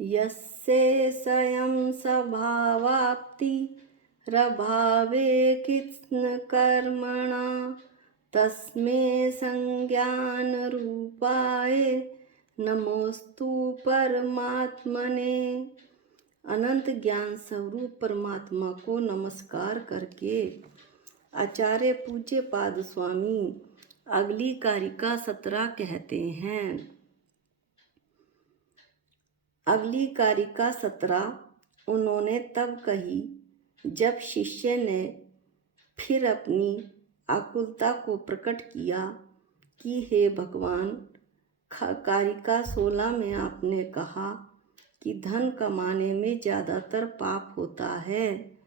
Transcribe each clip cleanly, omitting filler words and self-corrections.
यस्य स्वयं स्वभावाप्ति रभावे कित्न कर्मणा तस्मै संज्ञान-रूपाय नमोस्तु परमात्मने। अनंत ज्ञान स्वरूप परमात्मा को नमस्कार करके आचार्य पूज्य पाद स्वामी अगली कारिका 17 कहते हैं। अगली कारिका 17 उन्होंने तब कही जब शिष्य ने फिर अपनी आकुलता को प्रकट किया कि हे भगवान, कारिका 16 में आपने कहा कि धन कमाने में ज़्यादातर पाप होता है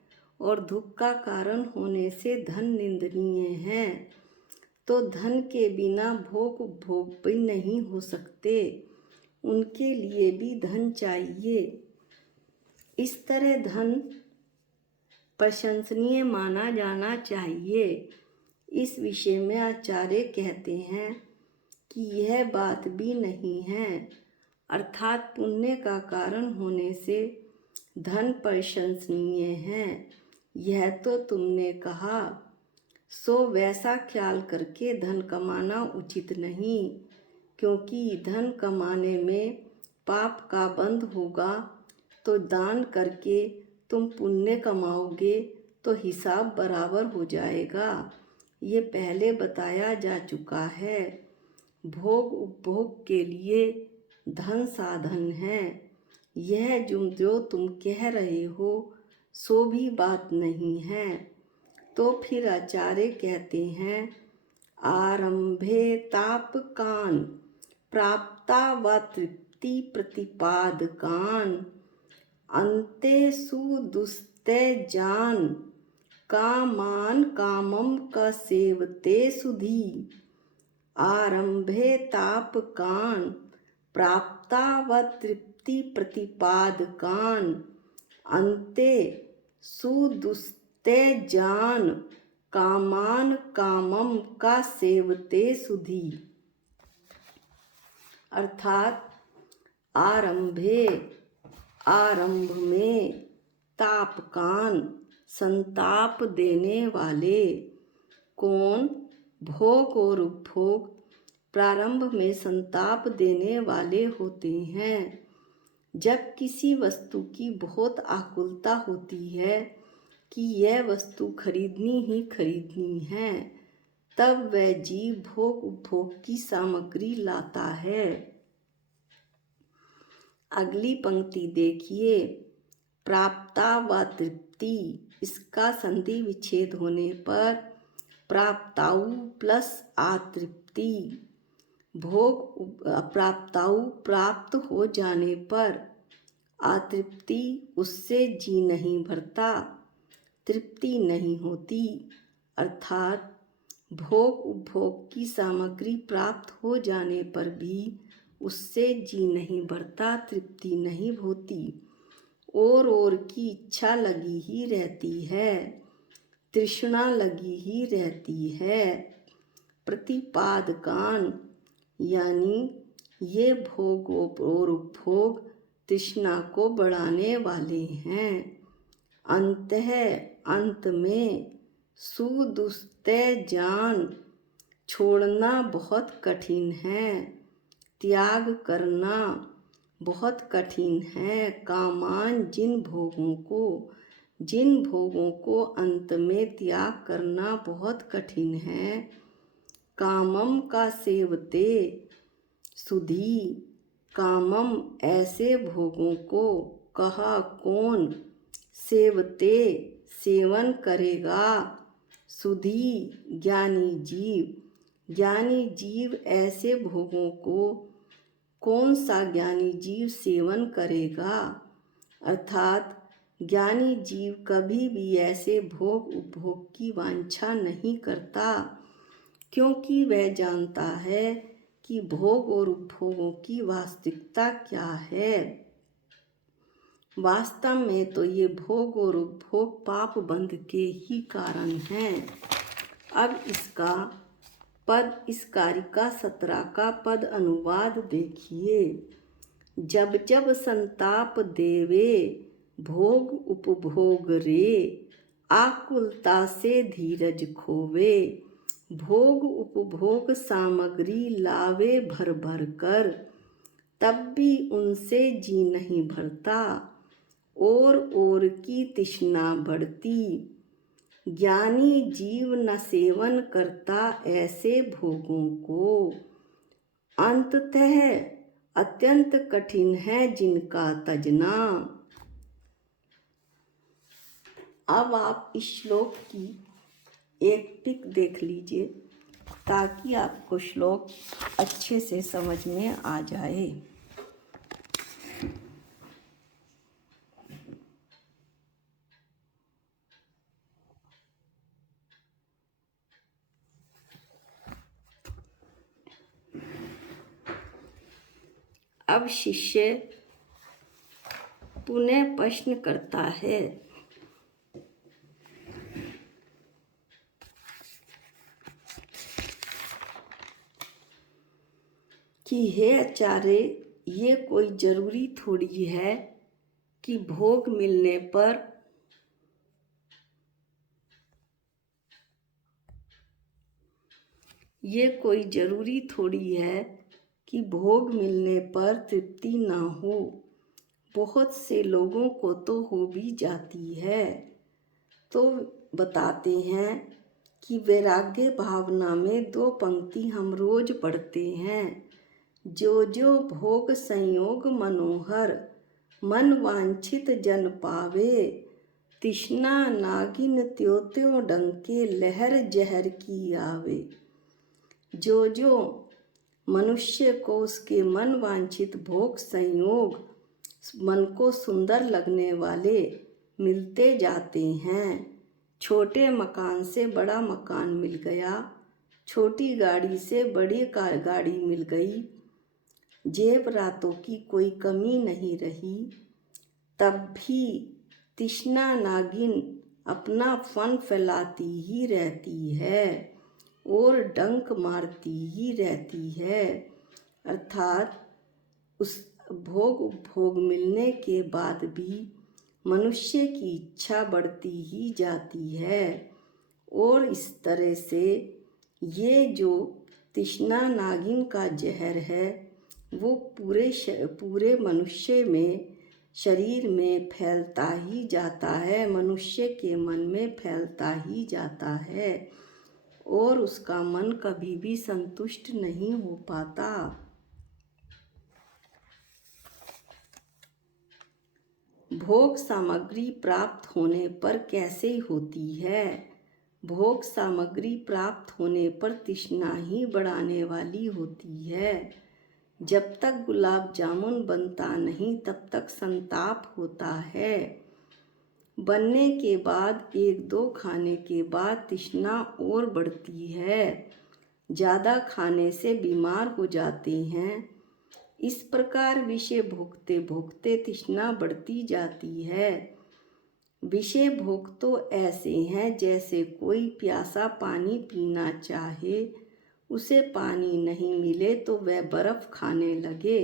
और दुख का कारण होने से धन निंदनीय है, तो धन के बिना भोग उपभोग भी नहीं हो सकते, उनके लिए भी धन चाहिए। इस तरह धन प्रशंसनीय माना जाना चाहिए। इस विषय में आचार्य कहते हैं कि यह बात भी नहीं है, अर्थात पुण्य का कारण होने से धन प्रशंसनीय है, यह तो तुमने कहा, सो वैसा ख्याल करके धन कमाना उचित नहीं, क्योंकि धन कमाने में पाप का बंध होगा, तो दान करके तुम पुण्य कमाओगे तो हिसाब बराबर हो जाएगा। ये पहले बताया जा चुका है। भोग उपभोग के लिए धन साधन है, यह जो तुम कह रहे हो सो भी बात नहीं है। तो फिर आचार्य कहते हैं, आरंभे तापकान प्राप्ता व तृप्ति प्रतिपादकान अन्ते सुदुस्ते-जान कामान कामम क सेवते सुधी। आरंभे तापकान प्राप्ता व तृप्ति प्रतिपादकान अन्ते सुदुस्ते-जान कामान कामम का सेवते सुधी। अर्थात आरंभे आरंभ में, तापकान संताप देने वाले, कौन? भोग और उपभोग प्रारंभ में संताप देने वाले होते हैं। जब किसी वस्तु की बहुत आकुलता होती है कि यह वस्तु खरीदनी ही खरीदनी है, तब वह जीव भोग उपभोग की सामग्री लाता है। अगली पंक्ति देखिए, प्राप्ता व तृप्ति, इसका संधि विच्छेद होने पर प्राप्ताउ प्लस आतृप्ति। भोग प्राप्ताउ प्राप्त हो जाने पर, आतृप्ति उससे जी नहीं भरता, तृप्ति नहीं होती। अर्थात भोग उपभोग की सामग्री प्राप्त हो जाने पर भी उससे जी नहीं भरता, तृप्ति नहीं होती, और की इच्छा लगी ही रहती है, तृष्णा लगी ही रहती है। प्रतिपादकान यानी ये भोग और उपभोग तृष्णा को बढ़ाने वाले हैं। अंत में, सुदुस्ते-जान छोड़ना बहुत कठिन है, त्याग करना बहुत कठिन है। कामान जिन भोगों को अंत में त्याग करना बहुत कठिन है। कामम का सेवते सुधी, कामम ऐसे भोगों को, कहा कौन? सेवते सेवन करेगा, सुधी ज्ञानी जीव, ज्ञानी जीव ऐसे भोगों को कौन सा ज्ञानी जीव सेवन करेगा? अर्थात ज्ञानी जीव कभी भी ऐसे भोग उपभोग की वांछा नहीं करता, क्योंकि वह जानता है कि भोग और उपभोगों की वास्तविकता क्या है। वास्तव में तो ये भोग और उपभोग पाप बंध के ही कारण हैं। अब इस कारिका 17 का पद अनुवाद देखिए। जब जब संताप देवे भोग उपभोग रे, आकुलता से धीरज खोवे, भोग उपभोग सामग्री लावे भर भर कर, तब भी उनसे जी नहीं भरता, और की तृष्णा बढ़ती। ज्ञानी जीव न सेवन करता ऐसे भोगों को, अंततः अत्यंत कठिन है जिनका तजना। अब आप इस श्लोक की एक पिक देख लीजिए ताकि आपको श्लोक अच्छे से समझ में आ जाए। अब शिष्य पुनः प्रश्न करता है कि हे आचार्य, ये कोई जरूरी थोड़ी है कि भोग मिलने पर भोग मिलने पर तृप्ति ना हो। बहुत से लोगों को तो हो भी जाती है। तो बताते हैं कि वैराग्य भावना में 2 पंक्ति हम रोज पढ़ते हैं। जो जो भोग संयोग मनोहर, मन वांछित जन पावे, तृष्णा नागिन त्यों त्यों डंके, लहर जहर की आवे। जो जो मनुष्य को उसके मन वांछित भोग संयोग, मन को सुंदर लगने वाले मिलते जाते हैं। छोटे मकान से बड़ा मकान मिल गया, छोटी गाड़ी से बड़ी गाड़ी मिल गई, जेवरातों की कोई कमी नहीं रही, तब भी तृष्णा नागिन अपना फन फैलाती ही रहती है और डंक मारती ही रहती है। अर्थात उस भोग मिलने के बाद भी मनुष्य की इच्छा बढ़ती ही जाती है, और इस तरह से ये जो तृष्णा नागिन का जहर है वो पूरे मनुष्य में, शरीर में फैलता ही जाता है, मनुष्य के मन में फैलता ही जाता है, और उसका मन कभी भी संतुष्ट नहीं हो पाता। भोग सामग्री प्राप्त होने पर कैसे होती है? भोग सामग्री प्राप्त होने पर तृष्णा ही बढ़ाने वाली होती है। जब तक गुलाब जामुन बनता नहीं तब तक संताप होता है। बनने के बाद 1-2 खाने के बाद तृष्णा और बढ़ती है। ज़्यादा खाने से बीमार हो जाते हैं। इस प्रकार विषय भोगते भोगते तृष्णा बढ़ती जाती है। विषय भोग तो ऐसे हैं जैसे कोई प्यासा पानी पीना चाहे, उसे पानी नहीं मिले तो वह बर्फ़ खाने लगे,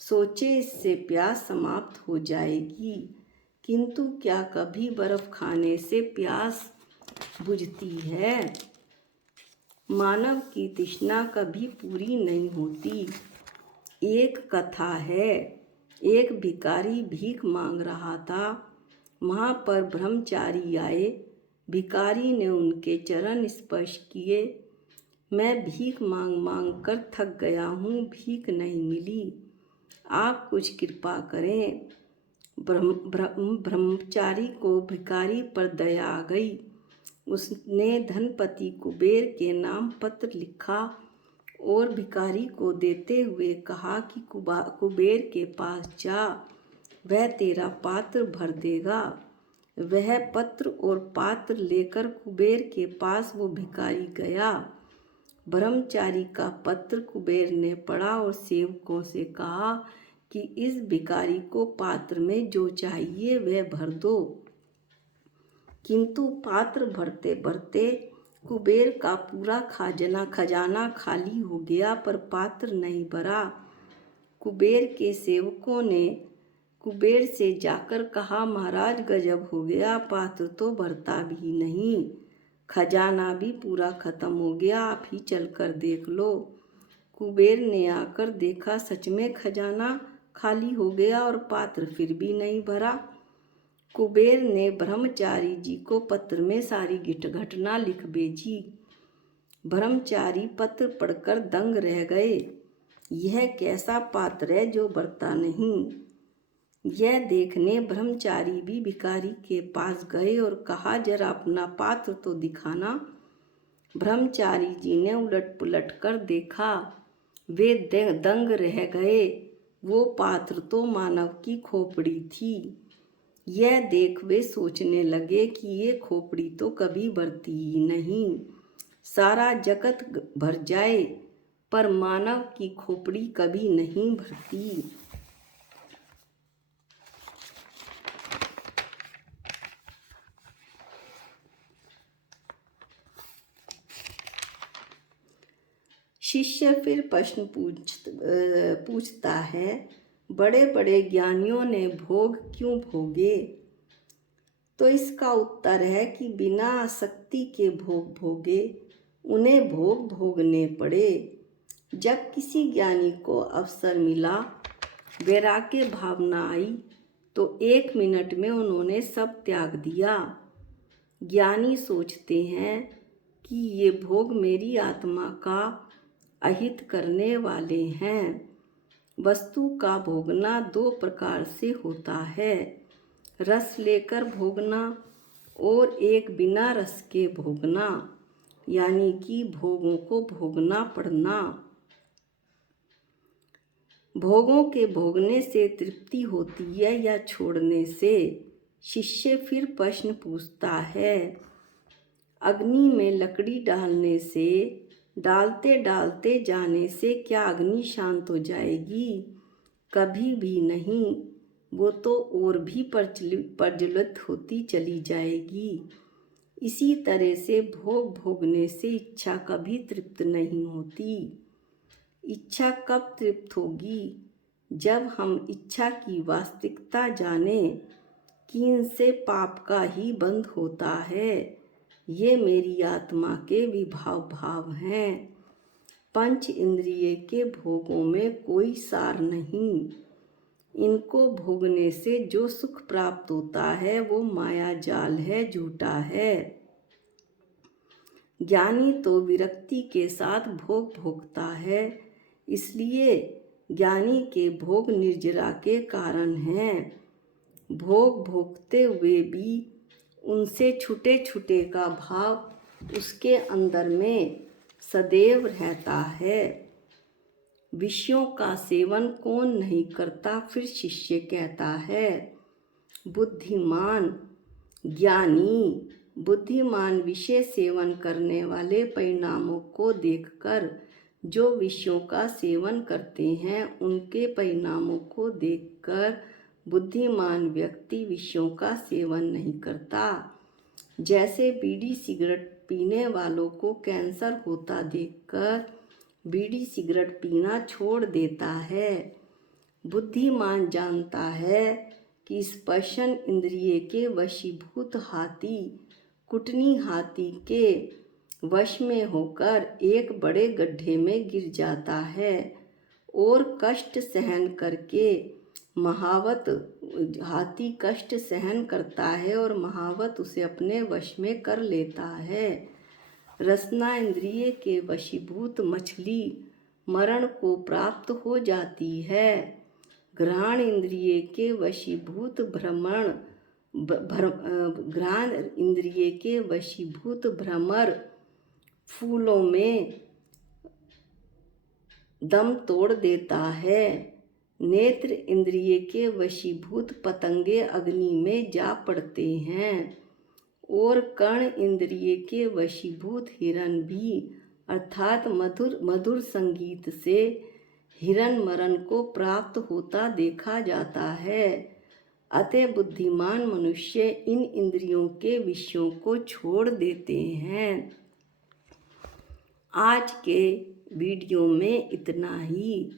सोचे इससे प्यास समाप्त हो जाएगी, किंतु क्या कभी बर्फ़ खाने से प्यास बुझती है? मानव की तृष्णा कभी पूरी नहीं होती। एक कथा है, एक भिखारी भीख मांग रहा था। वहाँ पर ब्रह्मचारी आए। भिखारी ने उनके चरण स्पर्श किए। मैं भीख मांग मांग कर थक गया हूँ, भीख नहीं मिली, आप कुछ कृपा करें। ब्रह्मचारी को भिखारी पर दया आ गई। उसने धनपति कुबेर के नाम पत्र लिखा और भिखारी को देते हुए कहा कि कुबेर के पास जा, वह तेरा पात्र भर देगा। वह पत्र और पात्र लेकर कुबेर के पास वो भिखारी गया। ब्रह्मचारी का पत्र कुबेर ने पढ़ा और सेवकों से कहा कि इस भिखारी को पात्र में जो चाहिए वह भर दो। किंतु पात्र भरते भरते कुबेर का पूरा खजाना खाली हो गया, पर पात्र नहीं भरा। कुबेर के सेवकों ने कुबेर से जाकर कहा, महाराज गजब हो गया, पात्र तो भरता भी नहीं, खजाना भी पूरा खत्म हो गया, आप ही चलकर देख लो। कुबेर ने आकर देखा, सच में खजाना खाली हो गया और पात्र फिर भी नहीं भरा। कुबेर ने ब्रह्मचारी जी को पत्र में सारी घटना लिख भेजी। ब्रह्मचारी पत्र पढ़कर दंग रह गए। यह कैसा पात्र है जो भरता नहीं। यह देखने ब्रह्मचारी भी भिखारी के पास गए और कहा, जरा अपना पात्र तो दिखाना। ब्रह्मचारी जी ने उलट पुलट कर देखा। वे दंग रह गए। वो पात्र तो मानव की खोपड़ी थी। यह देख वे सोचने लगे कि ये खोपड़ी तो कभी भरती ही नहीं, सारा जगत भर जाए पर मानव की खोपड़ी कभी नहीं भरती। शिष्य फिर प्रश्न पूछता है, बड़े बड़े ज्ञानियों ने भोग क्यों भोगे? तो इसका उत्तर है कि बिना आसक्ति के भोग भोगे, उन्हें भोग भोगने पड़े। जब किसी ज्ञानी को अवसर मिला, वैराग्य भावना आई, तो 1 मिनट में उन्होंने सब त्याग दिया। ज्ञानी सोचते हैं कि ये भोग मेरी आत्मा का अहित करने वाले हैं। वस्तु का भोगना 2 प्रकार से होता है, रस लेकर भोगना और एक बिना रस के भोगना, यानी कि भोगों को भोगना पड़ना। भोगों के भोगने से तृप्ति होती है या छोड़ने से? शिष्य फिर प्रश्न पूछता है, अग्नि में लकड़ी डालने से, डालते डालते जाने से क्या अग्नि शांत हो जाएगी? कभी भी नहीं, वो तो और भी प्रज्वलित होती चली जाएगी। इसी तरह से भोग भोगने से इच्छा कभी तृप्त नहीं होती। इच्छा कब तृप्त होगी? जब हम इच्छा की वास्तविकता जाने कि इनसे पाप का ही बंध होता है। ये मेरी आत्मा के विभाव भाव हैं। पंच इंद्रिय के भोगों में कोई सार नहीं। इनको भोगने से जो सुख प्राप्त होता है वो माया जाल है, झूठा है। ज्ञानी तो विरक्ति के साथ भोग भोगता है, इसलिए ज्ञानी के भोग निर्जरा के कारण हैं। भोग भोगते हुए भी उनसे छूटे छूटे का भाव उसके अंदर में सदैव रहता है। विषयों का सेवन कौन नहीं करता? फिर शिष्य कहता है, बुद्धिमान ज्ञानी। बुद्धिमान विषय सेवन करने वाले परिणामों को देखकर जो विषयों का सेवन करते हैं, उनके परिणामों को देखकर बुद्धिमान व्यक्ति विषयों का सेवन नहीं करता। जैसे बीड़ी सिगरेट पीने वालों को कैंसर होता देखकर बीड़ी सिगरेट पीना छोड़ देता है। बुद्धिमान जानता है कि स्पर्शन इंद्रिय के वशीभूत हाथी कुटनी हाथी के वश में होकर एक बड़े गड्ढे में गिर जाता है और कष्ट सहन करके महावत हाथी कष्ट सहन करता है और महावत उसे अपने वश में कर लेता है। रसना इंद्रिय के वशीभूत मछली मरण को प्राप्त हो जाती है। घ्राण इंद्रिय के वशीभूत घ्राण इंद्रिय के वशीभूत भ्रमर फूलों में दम तोड़ देता है। नेत्र इंद्रिय के वशीभूत पतंगे अग्नि में जा पड़ते हैं और कर्ण इंद्रिय के वशीभूत हिरण भी अर्थात मधुर संगीत से हिरण मरण को प्राप्त होता देखा जाता है। अतः बुद्धिमान मनुष्य इन इंद्रियों के विषयों को छोड़ देते हैं। आज के वीडियो में इतना ही।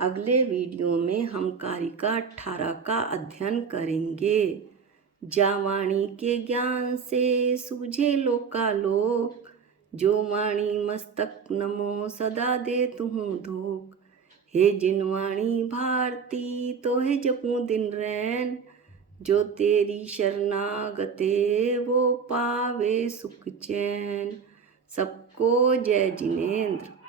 अगले वीडियो में हम कारिका 18 का अध्ययन करेंगे। जा वाणी के ज्ञान से सूझे लोकालोक, जो वाणी मस्तक नमो सदा दे तुहूँ धोख। हे जिनवाणी भारती तो है जपूं दिन रैन, जो तेरी शरणागते वो पावे सुख चैन। सबको जय जिनेंद्र।